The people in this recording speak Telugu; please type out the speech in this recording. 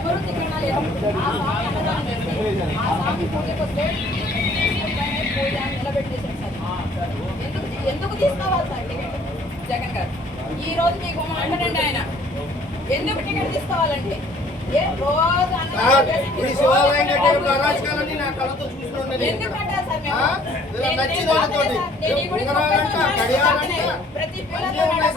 ఎవరు తిరగలేదు. ఆ స్వామి అన్నదానం చేస్తే ఆ స్వామి పూజకు వస్తే పూజ నిలబెట్టేశారు సార్. ఎందుకు తీసుకోవాలి సార్ టికెట్ జగన్ గారు? ఈ రోజు మీకు మాట్లాడండి ఆయన ఎందుకు టికెట్ తీసుకోవాలంటే రోజు ప్రతి పిల్లలు